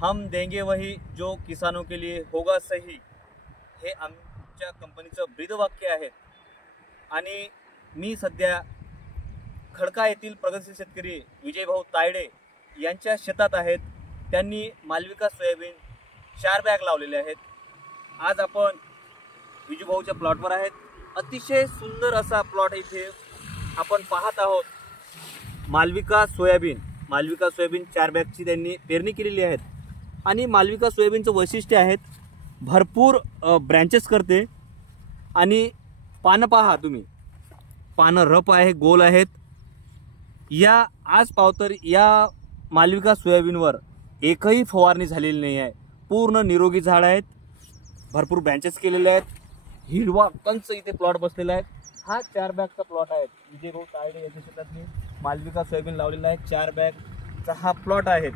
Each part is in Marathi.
हम देंगे वही जो किसानों के लिए होगा सही, हे आमच्या कंपनीचं ब्रीदवाक्य आहे। आणि मी सध्या खडका येथील प्रगतशील शेतकरी विजयभाऊ तायडे यांच्या शेतात आहेत। त्यांनी मालविका सोयाबीन 4 बॅग लावलेले आहेत। आज आपण विजूभाऊच्या प्लॉटवर आहेत। अतिशय सुंदर असा प्लॉट इथे आपण पाहत आहोत। मालविका सोयाबीन 4 बॅगची त्यांनी पेरणी केलेली आहे। आणि मालविका सोयाबीनचं वैशिष्ट्य आहेत भरपूर ब्रँचेस करते आणि पानं पहा तुम्ही, पानं रफ आहे, गोल आहेत। या आज पावतर या मालविका सोयाबीनवर एकही फवारणी झालेली नाही आहे। पूर्ण निरोगी झाड आहेत, भरपूर ब्रँचेस केलेले आहेत, हिरवा कंच इथे प्लॉट बसलेला आहे। हा 4 बॅगचा प्लॉट आहे। विजयभाऊ तायडे यांच्या शेतातनी मालविका सोयाबीन लावलेला आहे। 4 बॅगचा हा प्लॉट आहे।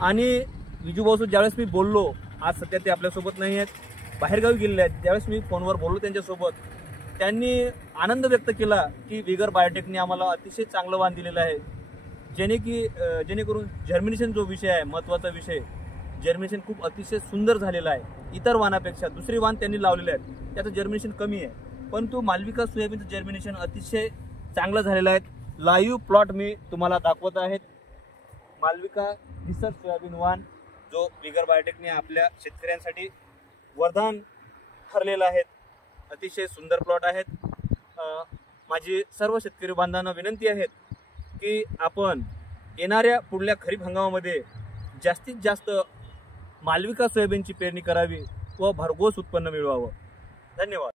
आणि विजूभाऊ ज्यावेळेस मी बोललो, आज सध्या ते आपल्यासोबत नाही आहेत, बाहेरगावी गेलेले आहेत। ज्यावेळेस मी फोनवर बोललो त्यांच्यासोबत, त्यांनी आनंद व्यक्त केला की विगर बायोटेकने आम्हाला अतिशय चांगलं वाण दिलेलं आहे, जेणेकरून जर्मिनेशन जो विषय आहे, महत्त्वाचा विषय, जर्मिनेशन खूप अतिशय सुंदर झालेलं आहे। इतर वाणापेक्षा दुसरे वाण त्यांनी लावलेले आहेत त्याचं जर्मिनेशन कमी आहे, परंतु मालविका सोयाबीनचं जर्मिनेशन अतिशय चांगलं झालेलं आहे। लाईव्ह प्लॉट मी तुम्हाला दाखवत आहेत। मालविका हिसर सोयाबीन वाण जो विगर बायोटेकने आपल्या शेतकऱ्यांसाठी वरदान ठरलेलं आहे। अतिशय सुंदर प्लॉट आहेत। माझी सर्व शेतकरी बांधवांना विनंती आहे की आपण येणाऱ्या पुढल्या खरीप हंगामामध्ये जास्तीत जास्त मालविका सोयाबीनची पेरणी करावी व भरघोस उत्पन्न मिळवावं। धन्यवाद।